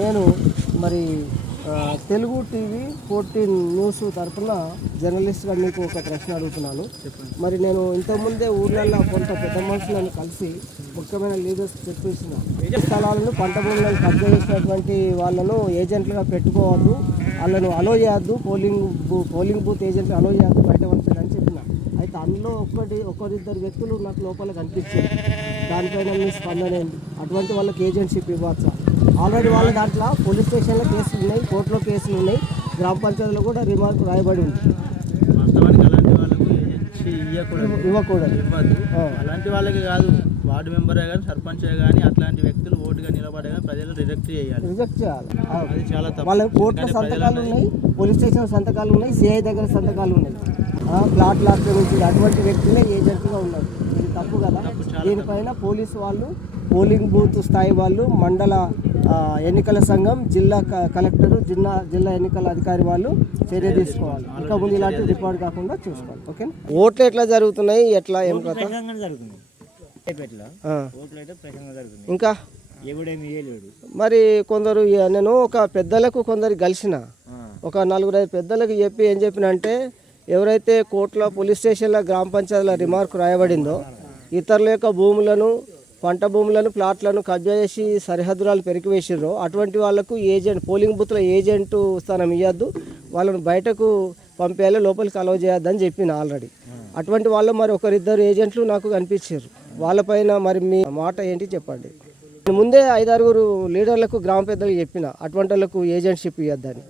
నేను మరి Telugu TV 14 news తరఫున జర్నలిస్ట్గా మీకు ఒక ప్రశ్న అడుగుతున్నాను. మరి నేను ఇంతకుముందే ఊర్లలో కొంత పెద్ద మనుషులను కలిసి ముఖ్యమైన లీడర్స్ చెప్పేసిన స్థలాలను పంట భూములను కబ్జా చేసినటువంటి వాళ్ళను ఏజెంట్లుగా పెట్టుకోవద్దు, వాళ్ళను అలో చేయొద్దు, పోలింగ్ బూత్ ఏజెంట్లు అలో చేయొద్దు, బయట పంపించని చెప్పిన. అయితే అందులో ఒకరిద్దరు వ్యక్తులు నాకు లోపల కనిపించారు. దానిపైన మీ స్పందన ఏంటి? అటువంటి వాళ్ళకి ఏజెంట్షిప్ ఇవ్వచ్చా? ఆల్రెడీ వాళ్ళ దాంట్లో పోలీస్ స్టేషన్లో కేసులు ఉన్నాయి, కోర్టులో కేసులు ఉన్నాయి, గ్రామ పంచాయతీలో కూడా రిమార్క్ రాయబడి ఉంది. వాస్తవానికి అలాంటి వాళ్ళకు ఏజెన్సీ ఇవ్వకూడదు. ఇవ్వద్దు. అలాంటి వాళ్ళకి కాదు, వార్డు మెంబరే కానీ సర్పంచే కానీ అట్లాంటి వ్యక్తులు ఓటుగా నిలబడే కానీ ప్రజలు రిజెక్ట్ చేయాలి. అది చాలా తప్పు. వాళ్ళ కోర్టులో సంతకాలు ఉన్నాయి, పోలీస్ స్టేషన్ సంతకాలు ఉన్నాయి, సిఐ దగ్గర సంతకాలు ఉన్నాయి. ప్లాట్లు ఆక్రమించి అటువంటి వ్యక్తులే ఏజెంట్గా ఉన్నారు. ఇది తప్పు కదా. దీనిపైన పోలీసు వాళ్ళు, పోలింగ్ బూత్ స్థాయి వాళ్ళు, మండల ఎన్నికల సంఘం, జిల్లా కలెక్టరు, జిల్లా ఎన్నికల అధికారి వాళ్ళు చర్య తీసుకోవాలి. ఇంకా ముందు ఇలాంటి రిపోర్ట్ కాకుండా చూసుకోవాలి. ఓకే. ఓట్లు ఎట్లా జరుగుతున్నాయి, ఎట్లా ఏం కథ? ఇంకా మరి కొందరు నేను ఒక పెద్దలకు కొందరు కలిసిన, ఒక 4-5 పెద్దలకు చెప్పి ఏం చెప్పినంటే, ఎవరైతే కోర్టులో పోలీస్ స్టేషన్లో గ్రామ పంచాయతీలో రిమార్క్ రాయబడిందో ఇతరుల యొక్క భూములను, పంట భూములను, ప్లాట్లను కబ్జా చేసి సరిహద్దురాలు పెరికివేసిర్రో అటువంటి వాళ్లకు పోలింగ్ బూత్లో ఏజెంటు స్థానం ఇవ్వద్దు, వాళ్ళను బయటకు పంపేయాలి, లోపలికి అలౌ చేయొద్దని చెప్పిన ఆల్రెడీ. అటువంటి వాళ్ళు మరి ఒకరిద్దరు ఏజెంట్లు నాకు కనిపించారు. వాళ్ళపైన మరి మీ మాట ఏంటి చెప్పండి. ముందే 5-6 లీడర్లకు గ్రామ పెద్దలకు చెప్పిన అటువంటి వాళ్ళకు ఏజెంట్షిప్ ఇవ్వద్దని.